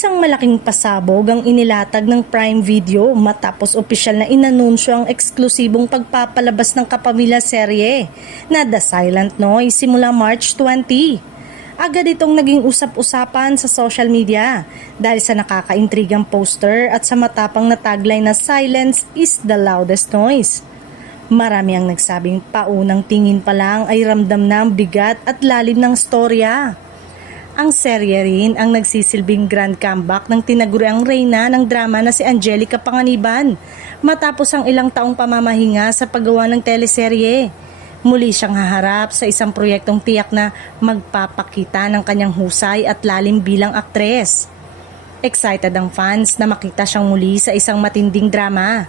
Isang malaking pasabog ang inilatag ng Prime Video matapos opisyal na inanunsyo ang eksklusibong pagpapalabas ng kapamilya serye na The Silent Noise simula March 20. Agad itong naging usap-usapan sa social media dahil sa nakakaintrigang poster at sa matapang na tagline na "Silence is the loudest noise". Marami ang nagsabing paunang tingin pa lang ay ramdam na ang bigat at lalim ng storya. Ang serye rin ang nagsisilbing grand comeback ng tinaguriang reyna ng drama na si Angelica Panganiban matapos ang ilang taong pamamahinga sa paggawa ng teleserye. Muli siyang haharap sa isang proyektong tiyak na magpapakita ng kanyang husay at lalim bilang aktres. Excited ang fans na makita siyang muli sa isang matinding drama.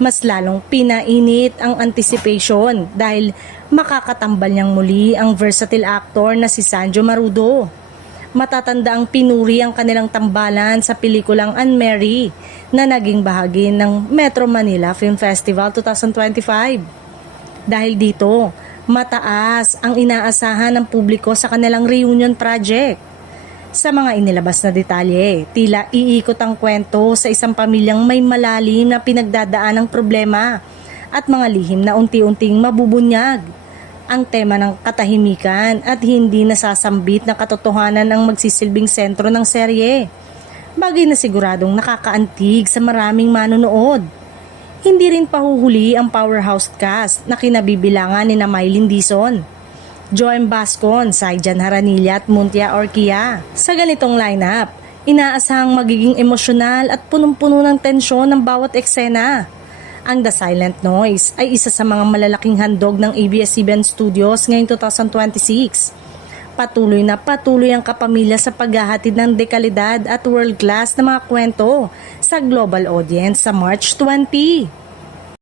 Mas lalong pinainit ang anticipation dahil makakatambal niyang muli ang versatile actor na si Sanjo Marudo. Matatanda ang pinuri ang kanilang tambalan sa pelikulang Unmarried na naging bahagi ng Metro Manila Film Festival 2025. Dahil dito, mataas ang inaasahan ng publiko sa kanilang reunion project. Sa mga inilabas na detalye, tila iikot ang kwento sa isang pamilyang may malalim na pinagdadaan ng problema at mga lihim na unti-unting mabubunyag. Ang tema ng katahimikan at hindi nasasambit na katotohanan ang magsisilbing sentro ng serye. Bagay na siguradong nakakaantig sa maraming manonood. Hindi rin pahuhuli ang powerhouse cast na kinabibilangan ni Mylene Dizon, Joem Bascon, Saijan Haranilla at Muntia Orquia. Sa ganitong lineup, inaasahang magiging emosyonal at punong-puno ng tensyon ng bawat eksena. Ang The Silent Noise ay isa sa mga malalaking handog ng ABS-CBN Studios ngayong 2026. Patuloy ang kapamilya sa paghahatid ng dekalidad at world-class na mga kwento sa global audience sa March 20.